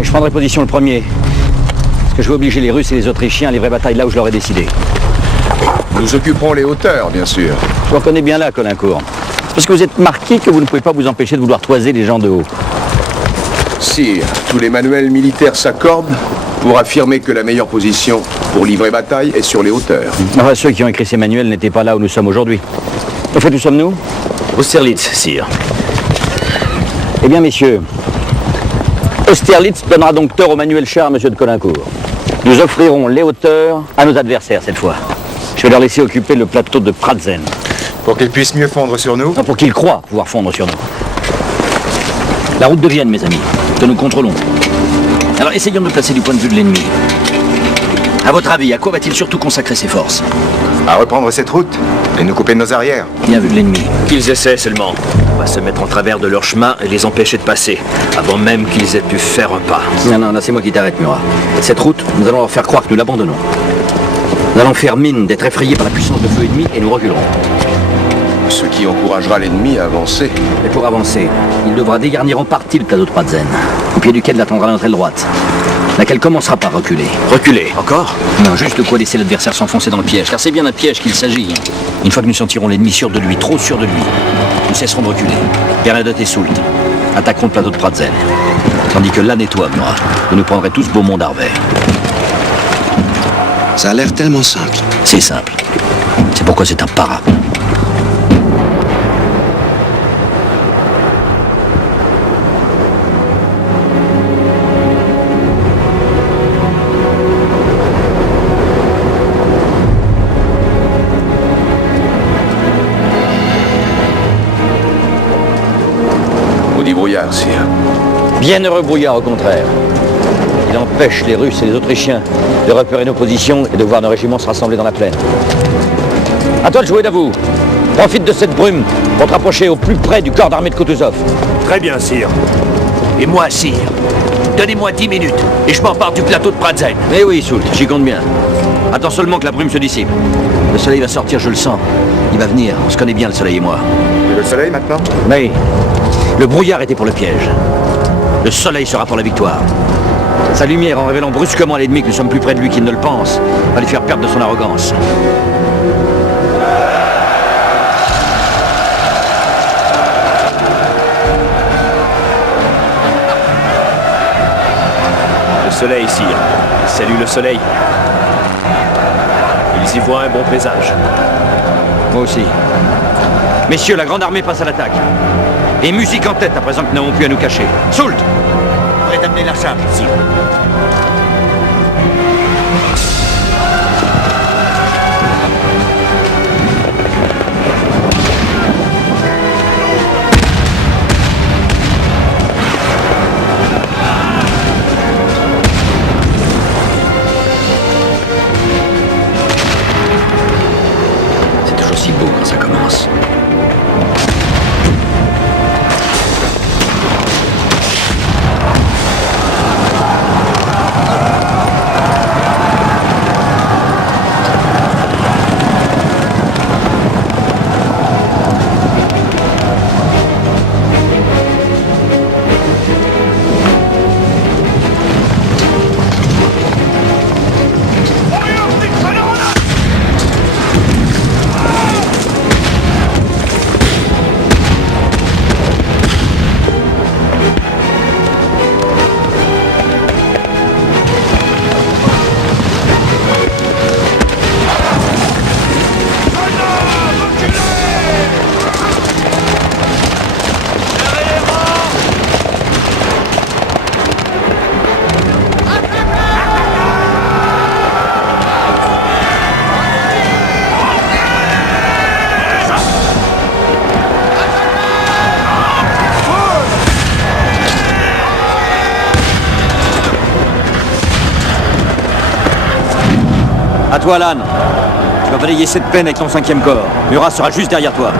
Et je prendrai position le premier. Parce que je vais obliger les Russes et les Autrichiens à livrer bataille là où je leur ai décidé. Nous occuperons les hauteurs, bien sûr. Je vous reconnais bien là, Caulaincourt. C'est parce que vous êtes marquis que vous ne pouvez pas vous empêcher de vouloir toiser les gens de haut. Sire, tous les manuels militaires s'accordent pour affirmer que la meilleure position pour livrer bataille est sur les hauteurs. Enfin, ceux qui ont écrit ces manuels n'étaient pas là où nous sommes aujourd'hui. Au fait, où sommes-nous? Austerlitz, sire. Eh bien, messieurs, Austerlitz donnera donc tort au manuel cher à monsieur de Caulaincourt. Nous offrirons les hauteurs à nos adversaires cette fois. Je vais leur laisser occuper le plateau de Pratzen. Pour qu'ils puissent mieux fondre sur nous? Non, pour qu'ils croient pouvoir fondre sur nous. La route de Vienne, mes amis, que nous contrôlons. Alors, essayons de nous placer du point de vue de l'ennemi. À votre avis, à quoi va-t-il surtout consacrer ses forces? À reprendre cette route et nous couper de nos arrières. Bien vu de l'ennemi. Qu'ils essaient seulement. On va se mettre en travers de leur chemin et les empêcher de passer, avant même qu'ils aient pu faire un pas. Non, non, là, c'est moi qui t'arrête, Murat. Cette route, nous allons leur faire croire que nous l'abandonnons. Nous allons faire mine d'être effrayés par la puissance de feu ennemi et nous reculerons. Ce qui encouragera l'ennemi à avancer. Et pour avancer, il devra dégarnir en partie le plateau de Pratzen, au pied duquel l'attendra notre aile droite, laquelle commencera par reculer. Reculer, encore? Non, juste de quoi laisser l'adversaire s'enfoncer dans le piège, car c'est bien d'un piège qu'il s'agit. Une fois que nous sentirons l'ennemi sûr de lui, trop sûr de lui, nous cesserons de reculer. Bernadotte et Soult attaqueront le plateau de Pratzen, tandis que l'âne et toi, Murat, vous nous prendrez tous Beaumont d'Arvey. Ça a l'air tellement simple. C'est simple. C'est pourquoi c'est un para. Maudit brouillard, sire. Bienheureux brouillard, au contraire. Il empêche les Russes et les Autrichiens de repérer nos positions et de voir nos régiments se rassembler dans la plaine. À toi de jouer, Davout. Profite de cette brume pour te rapprocher au plus près du corps d'armée de Kutuzov. Très bien, sire. Et moi, sire. Donnez-moi 10 minutes et je m'empare du plateau de Pratzen. Eh oui, Soult, j'y compte bien. Attends seulement que la brume se dissipe. Le soleil va sortir, je le sens. Il va venir, on se connaît bien, le soleil et moi. Et le soleil maintenant? Mais le brouillard était pour le piège. Le soleil sera pour la victoire. Sa lumière, en révélant brusquement à l'ennemi que nous sommes plus près de lui qu'il ne le pense, va lui faire perdre de son arrogance. Le soleil, sire. Salut le soleil. Ils y voient un bon présage. Moi aussi. Messieurs, la grande armée passe à l'attaque. Et musique en tête à présent que nous n'avons plus à nous cacher. Soult! Prêt à amener la charge, sire. C'est toujours si beau quand ça commence. À toi, Lannes. Tu vas balayer cette peine avec ton 5e corps. Murat sera juste derrière toi.